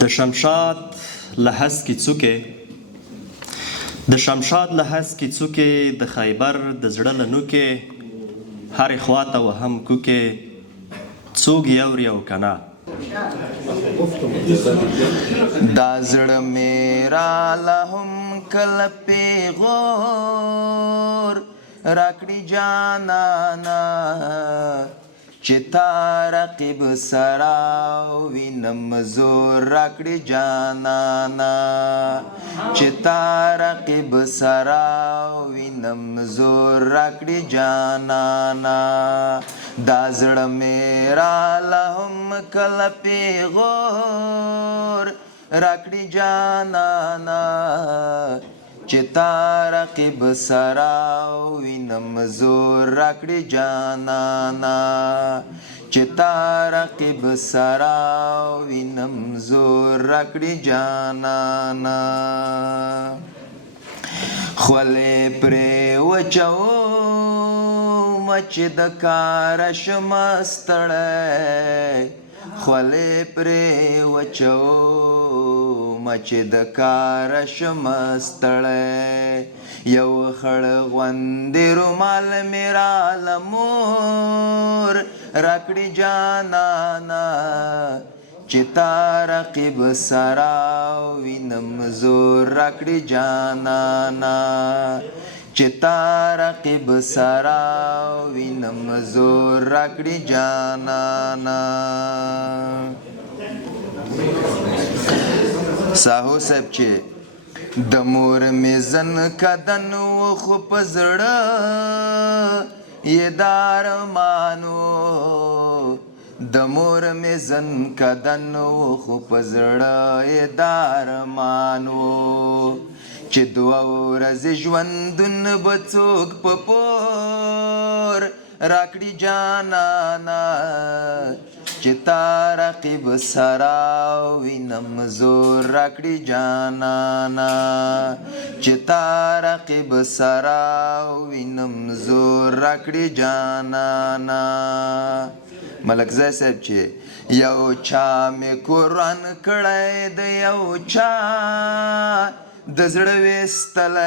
د شمشاد له هسکې څوکې د شمشاد له هسکې څوکې د خیبر د زړه له نوکې هرې خواته وهم کوکې څوک یوري او که نه دا زړه مې راله هم کله پیغور راکړي جانانه چې تا رقیب سره وینم زور راکړي جانانه چې تا رقیب سره وینم زور راکړي جانانه دا زړه مې راله هم کله پیغور راکړي جانانه چې تا رقیب سره وینم زور راکړي جانانه چې تا رقیب سره وینم زور راکړي جانانه خولې پرې وچوم چې د کاره شمه ستړی خولې پرې وچوم چې د کاره شمه ستړی یو خړ غوندې رومال مې راله مور راکړي جانانه چې تا رقیب سره وینم زور راکړي جانانه چې تا رقیب سره وینم زور راکړي جانانه ساهو صاحب چې د مور مې زن کدن و خو په زړه یې دارمانو د مور مې زن کدن و خو په زړه یې دارمانو چې دوه ورځې ژوندون به څوک په پور راکړي جانانه چې تا رقیب سره وینم زور راکړي جانانه چې تا رقیب سره وینم زور راکړي جانانه ملکزی صاحب چې یو چا مې قرآن کړی د یو چا د زړه ویستلی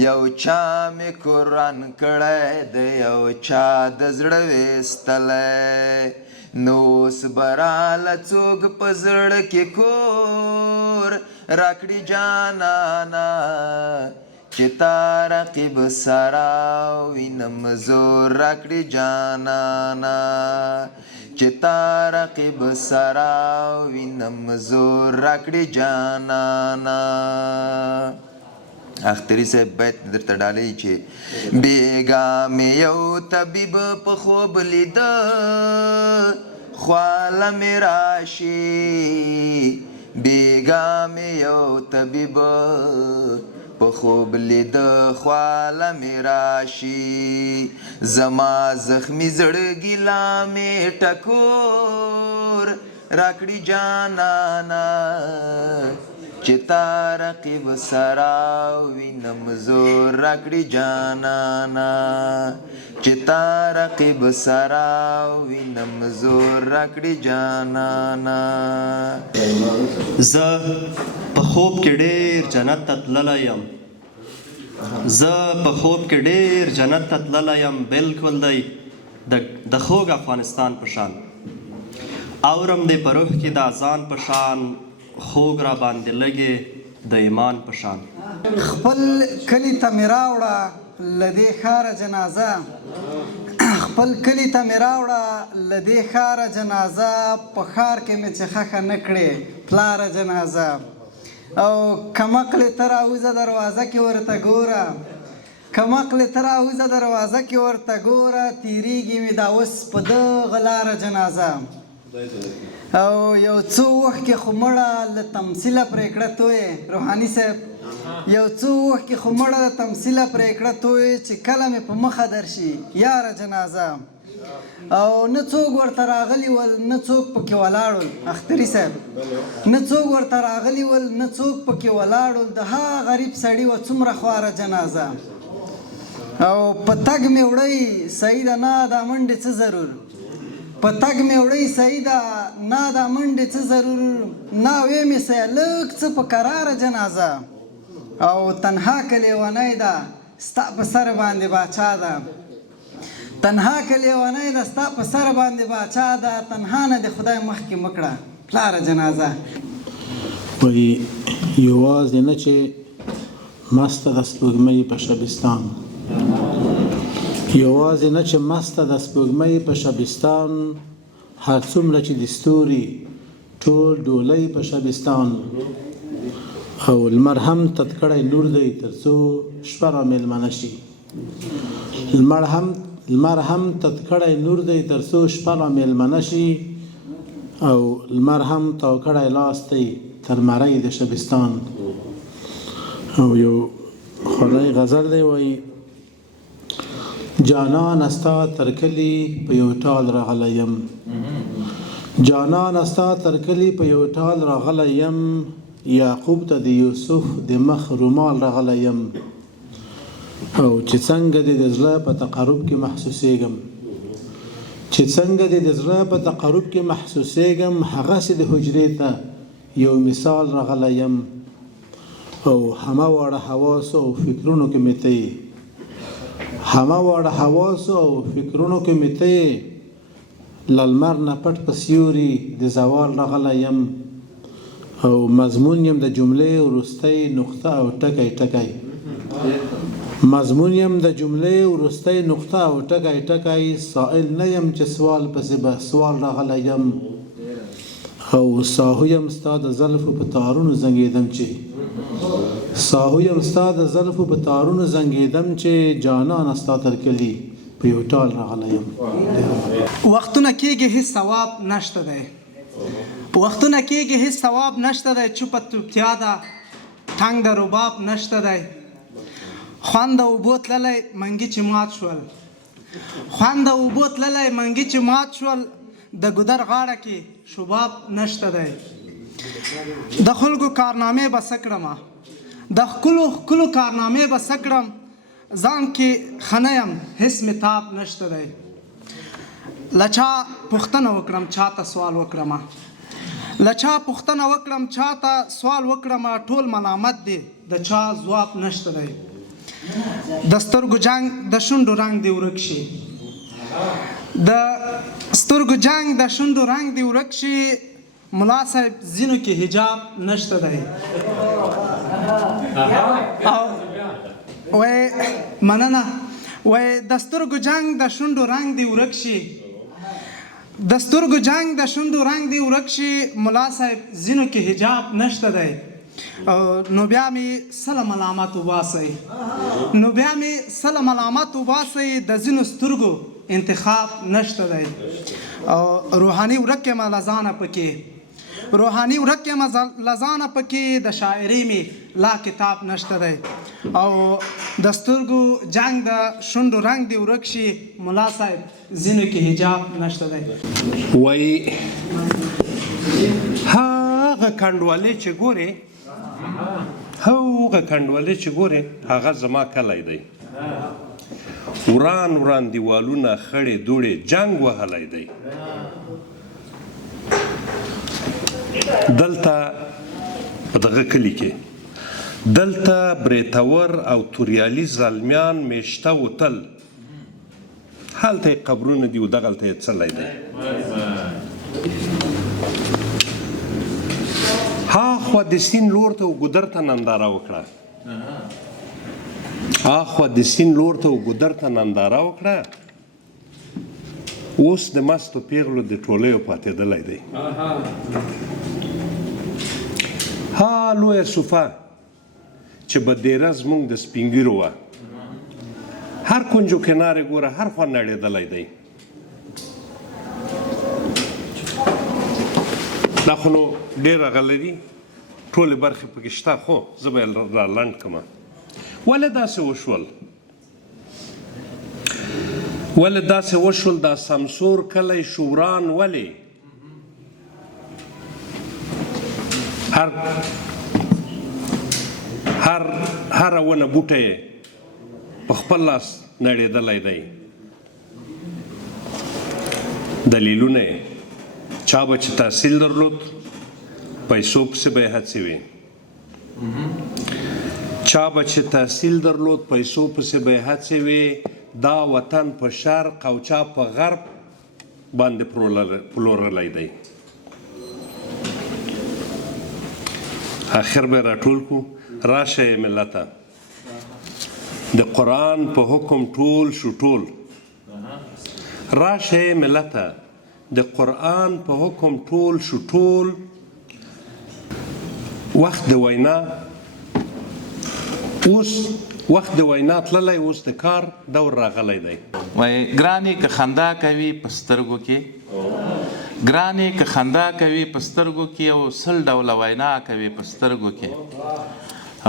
یو چا مې قرآن کړی د یو چا د زړه ویستلی نو اوس به راله څوک په زړه کې کور راکړي جانانه چې تا رقیب سره وینم زور راکړي جانانه چې تا رقیب سره وینم زور راکړي جانانه اختری صاحب بیت درته ډالۍ چې بیګا مې یو طبیب په خوب لیده خواله مې راشي بیګا مې یو طبیب په خوب لیده خواله مې راشي زما زخمی زړګي لا مې ټکور راکړي جانانه چې تا رقیب سره وینم زور راکړي جانانه چې تا رقیب سره وینم زور راکړي جانانه زه په خوب کې ډېر جنت ته تللی یم زه په خوب کې ډېر جنت ته تللی یم بلکل دی د خوږ افغانستان په شان اورم دی په روح کې د اذان په شان خوږ را باندې لګې د ایمان په شان خپل کلي ته مې راوړه له دې ښاره جنازه خپل کلي ته مې راوړه له دې ښاره جنازه په ښار کې مې چې خښه نه کړې پلاره جنازه او کمقلې ته راوځه دروازه کې ورته ګوره کمقلې ته راوځه دروازه کې ورته ګوره تېرېږي مې دا اوس په دغه لاره جنازه او یو څو وخت کې خو مړه له تمثیله پرې کړه تویې روحاني صاحب یو څو وخت کې خو مړه له تمثیله پرې کړه تویې چې کله مې په مخه درشي یاره جنازه او نه څوک ورته راغلي ول نه څوک پکې ولاړ ول اختري صاحب نه څوک ورته راغلي ول نه څوک پکې ولاړ ول د ها غریب سړي وه څومره خواره جنازه او په تګ مې وړی صحیح ده نه دا منډې څه ضرور په تګ مې وړی صحیح ده نه دا منډې څه ضرور نه وې مې سه لږ څه په قراره جنازه او تنها که لیونی ده ستا په سر باندې باچا ده تنها که لیونی ده ستا په سر باندې باچا ده تنها نه د خدای مخکې مه کړه پلاره جنازه وایي یوازې نه چې مسته د سپوږمۍ په شبستان یوازې نه چې مسته د سپوږمۍ په شبستان هر څومره چې د ستوري ټول ډولۍ په شبستان او لمر هم تدکړی نور دی تر څو شپه را میلمنه شي لمر هم تدکړی نور دی تر څو شپه را میلمنه شي او لمر هم تاو کړی لاس دی تر مرۍ د شبستان او یو خدای غزل دی وایي جانان استا تر کلي په یو ټال راغلی یم جانان استا تر کلي په یو ټال راغلی یم یعقوب ته د یوسف د مخ رومال راغلی یم او چې څنګه دې د زړه په تقرب کې محسوسېږم هغسې د حجرې ته یو مثال راغلی یم او همه واړه حواسو او فکرونو کې مې ته للمر نه پټ په سیوري د زوال راغلی یم او مضمون یم د جملې وروستی نقطه او ټکی سائل نه یم چې سوال پسې به سوال راغلی یم او ساهو یم ستا د زلفو په تارونو زنګېدم چې جانان ستا تر کلي په یو ټال راغلی یم وختونه کېږي هیڅ ثواب نشته دی چوپه توپتیا ده ټنګ د رباب نشته دی خوند د اوبو تللی منګي چې مات شول د ګودر غاړه کې شباب نشته دی د خلکو کارنامې به څه کړمه د ښکلو کارنامې به څه کړم ځان کې ښه نه یم هېڅ مې تاب نشته دی له چا پوښتنه وکړم چاته سوال وکړم ټول ملامت دی د چا ځواب نشته دی د سترګو جنګ د شونډو رنګ دی ورک شي ملا صاحب ځینو کې حجاب نشته دی مننه وای د سترګو جنګ د شونډو رنګ دی ورک شي ملا صاحب ځینو کې حجاب نشته دی نو بیا مې سله ملامت وباسئ د ځینو سترګو انتخاب نشته دی او روحاني ورک یم لزانه پکې د شاعري مې لا کتاب نشته دی او د سترګو جنګ د شونډو رنګ دی ورک شي ملا صاحب ځینو کې حجاب نشته دی وایي هغه کنډوالې چې ګورې هغه زما کلی دی وران دیوالونه خړې دوړې جنګ وهلی دی دلته په دغه کلي کې دلته بریتور او توریالي زلمیان میشته وتل هلته یې قبرونه دي او دغلته یې څلی دی هاخوا د سیند لور ته ګودر ته ننداره وکړه اوس د مستو پیغلو د ټولیو پاتېدلی دی ها لویه صوفه چې بدیره زموږ د سپین ږیرو وه هر کنجو کنار یې ګوره هر خوا نړېدلی دی دا خو نو ډېر راغلی دي ټولې برخې پکې شته خو زه به یې را لنډ کړمه ولې داسې وشول دا سمسور کلی شوران ولې هره ونه بوټه یې په خپل لاس نړېدلی دی دلیلونه یې چا به چې تحصیل درلود پیسو پسې به یې هڅې وي چا به چې تحصیل درلود پیسو پسې به یې هڅې وي دا وطن په شرق او چا په غرب باندې پلورلی دی آخر به یې راټول کړو راشه یې ملته د قرآن په حکم ټول شو ټول راشه یې ملته د قرآن په حکم ټول شو ټول وخت د وینا تللی اوس د کار دور راغلی دی وای ګرانې که خندا کوي په سترګو کې ګرانې که خندا کوي په سترګو کې او سل ډوله وینا کوي په سترګو کې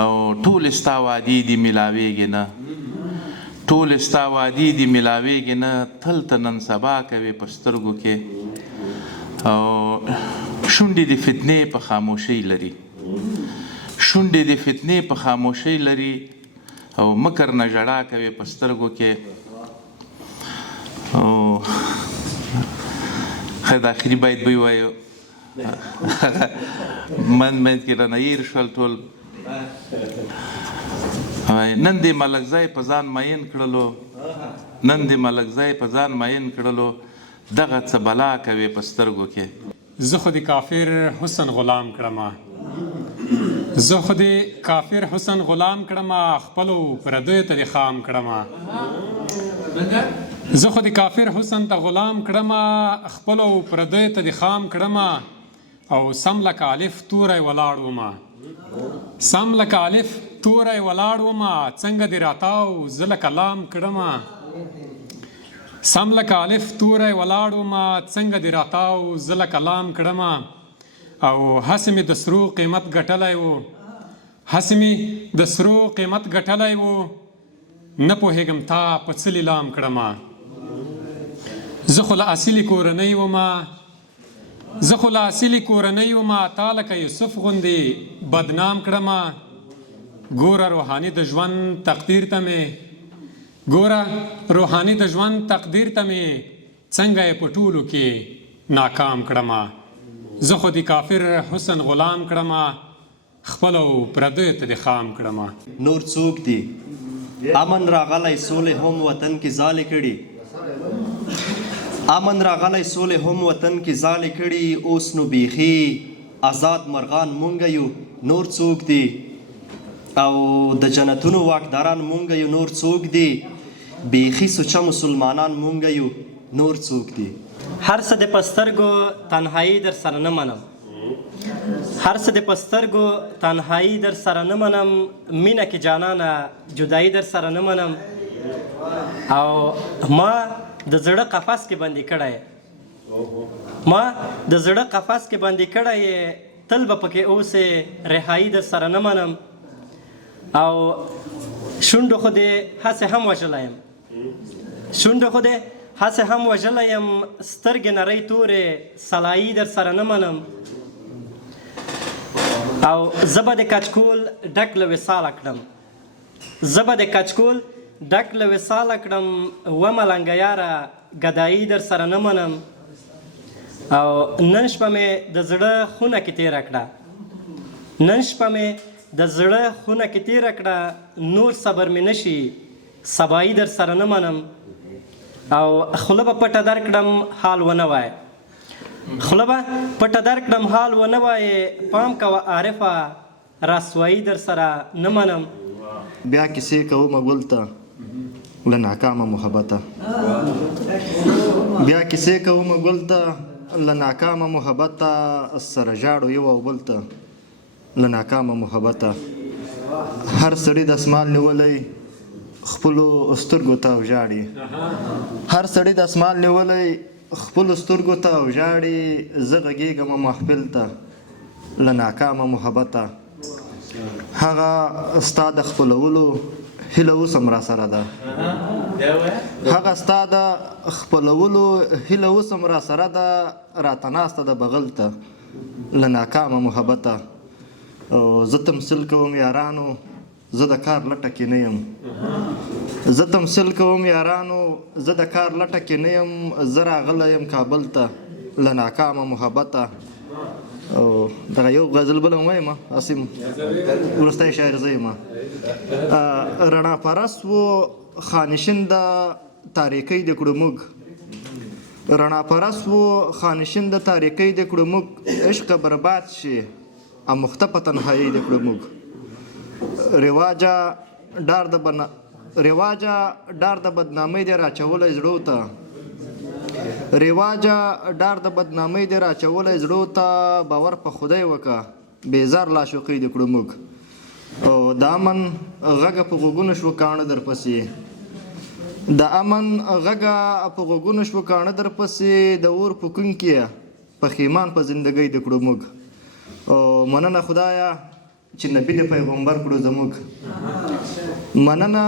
او ټول ستا وعدې دي میلاویږي نه ټول ستا وعدې دي میلاویږي نه تل ته نن سبا کوي په سترګو کې او شونډې د فتنې په خاموشۍ لري شونډې د فتنې په خاموشۍ لري او مکر نه ژړا کوي په سترګو کې او خیر د آخري باید به ووایو منځ کې رانه هیر شول ټول نن دې ملکزی په ځان مین کړلو دغه څه بلا کوي په سترګو کې زه خو د کافر حسن غلام کړمه خپلو پردیو ته د خام کړمه زه خو د کافر حسن ته غلام کړمه خپلو پردیو ته د خام کړمه او سم لکه الف توری ولاړ ومه څنګه دې راتاو زه لکه لام کړمه سم لکه الف توری ولاړ ومه څنګه دې راتاو زه لکه لام کړمه او هسې مې د سرو قیمت ګټلی و نه پوهېږم تا په څه لیلام کړمه زه خو له اصلي کورنۍ ومه تا لکه یوسف غوندې بدنام کړمه ګوره روحاني د ژوند تقدیر ته مې څنګه یې په ټولو کې ناکام کړمه زه خو د کافر حسن غلام کړمه خپلو پردیو ته د خام کړمه نور څوک دي امن راغلی سولې هم وطن کې ځالې کړي اوس نو بیخي آزاد مرغان مونږ یو نور څوک دي او د جنتونو واکداران مونږ یو نور څوک دي بیخي سوچه مسلمانان مونږ یو نور څوک دي هر څه د پسترګو تنهایی در سره نه منم مینه کې جانانه جدایی در سره نه منم او ما د زړه قفس کې بندي کړی تل به پکې اوسې رهایی در سره نه منم او شونډو خو دې هسې هم وژلی یم سترګې نرۍ تورې سلایي در سره نه منم او زه به د کچکول ډک له وصاله کړم ومه لنګه یاره ګدایي در سره نه منم او نن شپه مې د زړه خونه کې تیره کړه نور صبر مې نشي سبایي در سره نه منم او خوله به پټه درکړم حال ونه وایې پام کوه عارفه رسوایي در سره نه منم بیا کیسې کومه ګل ته له ناکامه محبته سره ژاړو یو او بل ته له ناکامه محبته هر سړي د اسمان نیولی خپلو سترګو ته او ژاړي زه غږېږم محفل ته له ناکامه محبته هغه ستا د خپلولو هیله اوس هم را سره ده راته ناسته ده بغل ته له ناکامه محبته زه تمثیل کوم یارانو زه د کار لټه کې نه یم زه تمثیل کوم یارانو، زه د کار لټه کې نه یم، زه راغلی یم کابل ته له ناکامه محبته. او دغه یو غزل بل هم وایم، هسې وروستی شاعر زه یم. رڼا پرست و خانشین د تاریکۍ د کړو موږ، رڼا پرست و خانشین د تاریکۍ د کړو موږ، عشق برباد شي اموخته په تنهایۍ د کړو موږ. رواجه ډار د بدنامۍ دی راچولی زړو ته، رواجه ډار د بدنامۍ دی راچولی زړو ته، باور په خدای وکه بیزار لاشوقۍ د کړو موږ. او د امن غږه په غوږونو شو کاڼه درپسې، د امن غږه په غوږونو شو کاڼه درپسې، د اور پوکونکي پښیمان په زندګۍ د کړو موږ. او مننه خدایه چې نبي د پیغمبر کړو زموږ، مننه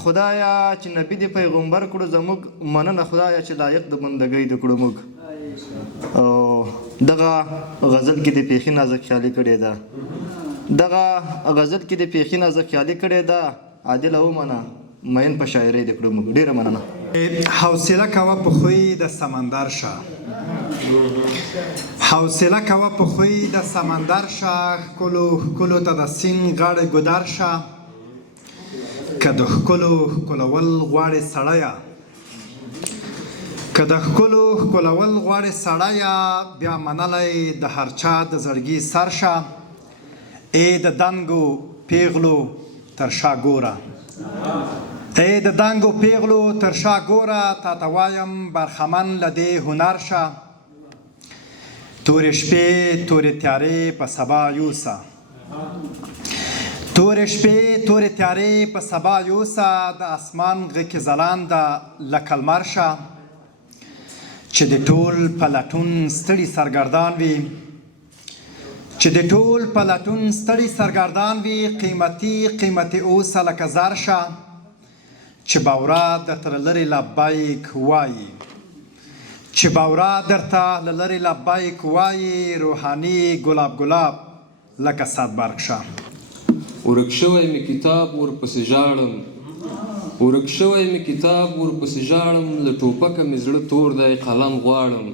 خدایه چې نبي د پیغمبر کړو زموږ، مننه خدایه چې لایق د بندګۍ د کړو موږ. او دغه غزل کې د پیښې نازک خیالي کړې ده، دغه غزل کې د پیښې نازک خیالي کړې ده. عادله ومنه مین په شاعرۍ د کړو موږ. ډېره مننه. حوصله کوه په خوی د سمندر شه، حوصله کوه په خوی د سمندر شه، ښکلو ته د سیند غاړې ګودر شه. که د ښکلول غواړې سړیه، که د ښکلول غواړې سړیه، بیا منلی د هر چا د زړګي سر شه. ای د دنګو پیغلو تر شا ګوره، ای د دنګو پیغلو تر شا ګوره، تا ته وایم برخمن له دې هنر شه. تورې شپې تورې تیارې په سبا یوسه، تورې شپې تورې تیارې په سبا یوسه، د اسمان غږ کې ځلانده لکه لمر شه. چې د ټول په لټون ستړي سرګردان وي، چې د ټول په لټون ستړي سرګردان وي، قیمتي اوسه لکه زر شه. چې باورا درته له لرې لبیک وایي، چې باورا درته له لرې لبیک وایي، روحاني ګلاب لکه صدبرګ شه. ورک شوی می کتاب ورپسې ژاړم، ورک شوی می کتاب ورپسې ژاړم، له ټوپکه مې زړه تور دی قلم غواړم.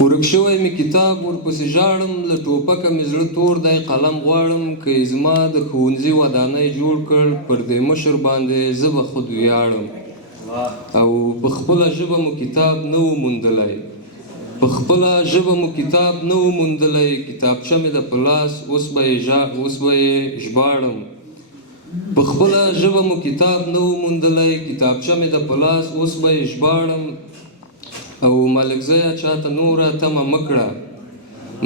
ورک شوی می کتاب ورپسې ژاړم، له ټوپکه مې زړه تور دی قلم غواړم. که یې زما د ښوونځي ودانۍ جوړ کړ، پر دې مشر باندې زه به خود ویاړم. او په خپله ژبه مو کتاب نه و موندلی، په خپله ژبه مو کتاب نه و موندلی، کتابچه مې د په لاس اوس به یې ژباړم. په خپله ژبه مو کتاب نه و موندلی، کتابچه مې د په لاس اوس به یې ژباړم. او ملکزیه چاته نوره تمه مه کړه،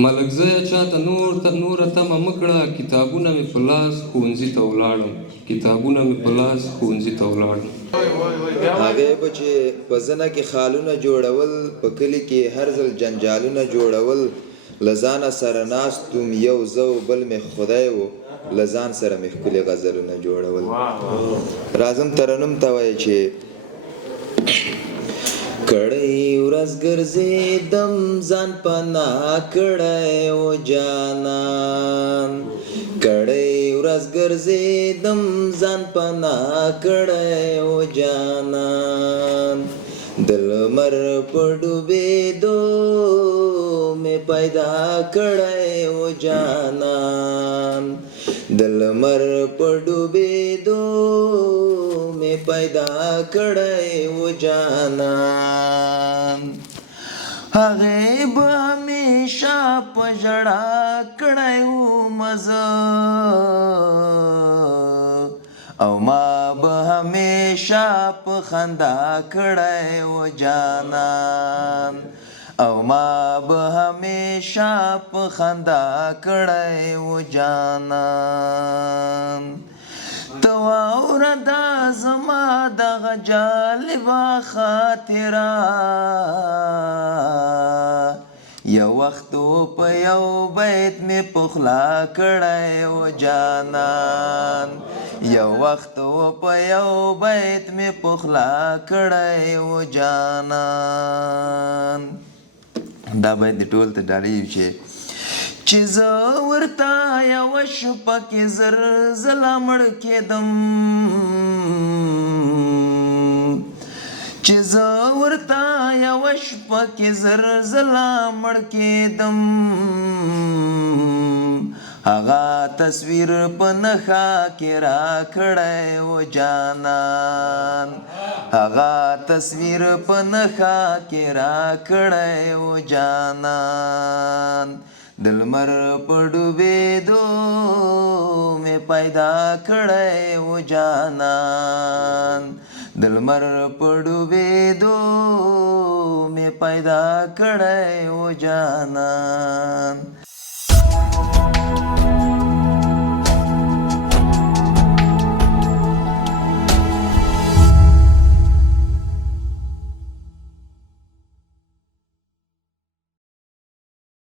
ملکزیه چاته نوره تمه مه کړه، کتابونه مې په لاس ښوونځي ته ولاړم، کتابونه مې په لاس ښوونځي ته ولاړم. هغې به چې په زنه کې خالونه جوړول، په کلي کې هر ځل جنجالونه جوړول، له ځانه سره ناست وم یو زه و بل مې خدای و، له ځان سره مې ښکلي غزلونه جوړول. راځم ترنم ته وایي چې کړی ورځ ګرځېدم ځان پناه کړی و جانان، کړی ورځ ګرځېدم ځان پناه کړی و جانان، د لمر په ډوبېدو مې پیدا کړی و جانان، د لمر په ډوبېدو مې پیدا کړی و جانان. هغې به همیشه په ژړا کړی و مزه، او ما به همیشه په خندا کړی و جانان، او ما به همیشه په خندا کړی و جانان. ته واوره دا زما دغه جالبه خاطره، یو وخت په یو بیت مې پخلا کړی و جانان، یو وخت په یو بیت مې پخلا کړی و جانان. دا بیت د ټول ته ډالۍ چې زه ورته یوه شپه کې زر ځله مړ کېدم، چې زه ورته یوه شپه کې زر ځله مړ کېدم هغه تصویر په نښه کې راکړی و جانان هغه تصویر په نښه کې راکړی و جانان د لمر په ډوبېدو مې پیدا کړی و جانان د لمر په ډوبېدو مې پیدا کړی و جانان